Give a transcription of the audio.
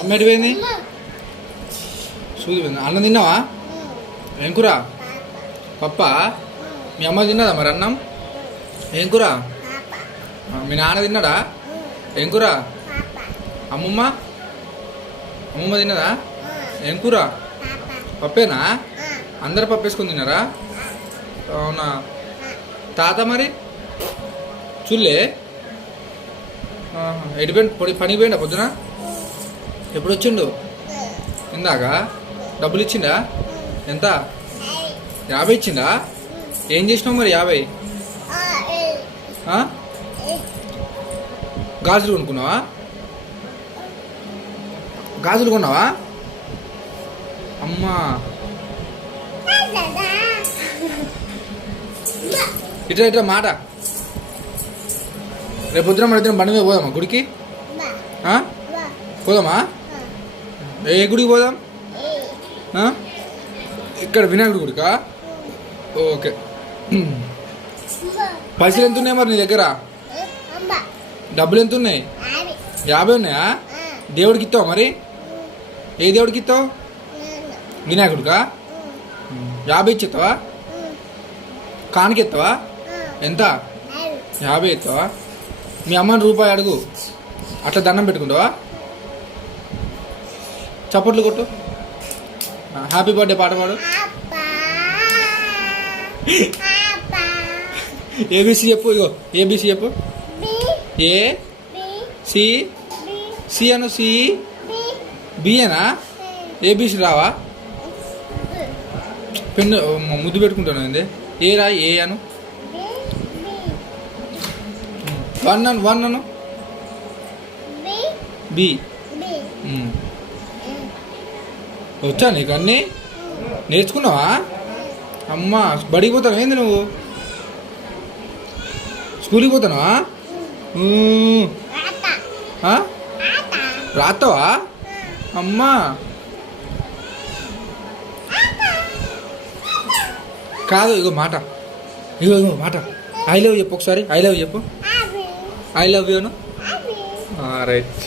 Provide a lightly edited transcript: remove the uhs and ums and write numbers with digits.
అమ్మేటి పోయింది సూది పోయింది. అన్నం తిన్నావా? ఏం కూర? పప్ప. మీ అమ్మ తిన్నదా మరి అన్నం? ఏం కూర? మీ నాన్న తిన్నాడా? ఏం కూర? అమ్మమ్మ అమ్మమ్మ తిన్నదా? ఏం కూర? పప్పేనా? అందరు పప్పు వేసుకొని తిన్నారా? అవునా? తాత మరి చూలే ఎడిపోయి పనికి పోయిండా పొద్దున? ఎప్పుడు వచ్చిండు? ఇందాక డబ్బులు ఇచ్చిండా? ఎంత? 50 ఇచ్చిండా? ఏం చేసినావు మరి 50? గాజులు కొనుక్కున్నావా? గాజులు కొన్నావా? అమ్మా ఇట్లా ఇట్లా మాట. రేపు పొద్దున మన ఇద్దరం బండి మీద పోదామా గుడికి? పోదామా? ఏ గుడికి పోదాం? ఇక్కడ వినాయకుడి గుడికా? ఓకే. పైసలు ఎంత ఉన్నాయి మరి నీ దగ్గర? డబ్బులు ఎంత ఉన్నాయి? 50 ఉన్నాయా? దేవుడికి ఇస్తావు మరి? ఏ దేవుడికి ఇస్తావు? వినాయకుడికా? 50 ఇచ్చేస్తావా? కానికి ఎత్తావా? ఎంత? 50 ఎత్తావా? మీ అమ్మని రూపాయి అడుగు, అట్లా దండం పెట్టుకుంటావా? చప్పట్లు కొట్టు, హ్యాపీ బర్త్డే పాట పాడు. ఏబిసి చెప్పు. ఇగో ఏబిసి చెప్పు. ఏ సి సి అను. సి బిఏనా? ఏబిసి రావా? పెన్ను ముద్దు పెట్టుకుంటాను ఏంది? ఏ రాయి. ఏ అను. 1 అను. 1 అను. బి. వచ్చా నీకు అన్నీ నేర్చుకున్నావా? అమ్మా బడికి పోతావు ఏంది నువ్వు? స్కూల్కి పోతావా? రాస్తావా? అమ్మా కాదు. ఇగో మాట. ఇగో మాట. ఐ లవ్ చెప్పు ఒకసారి. ఐ లవ్ చెప్పు. I love you Anu. Right.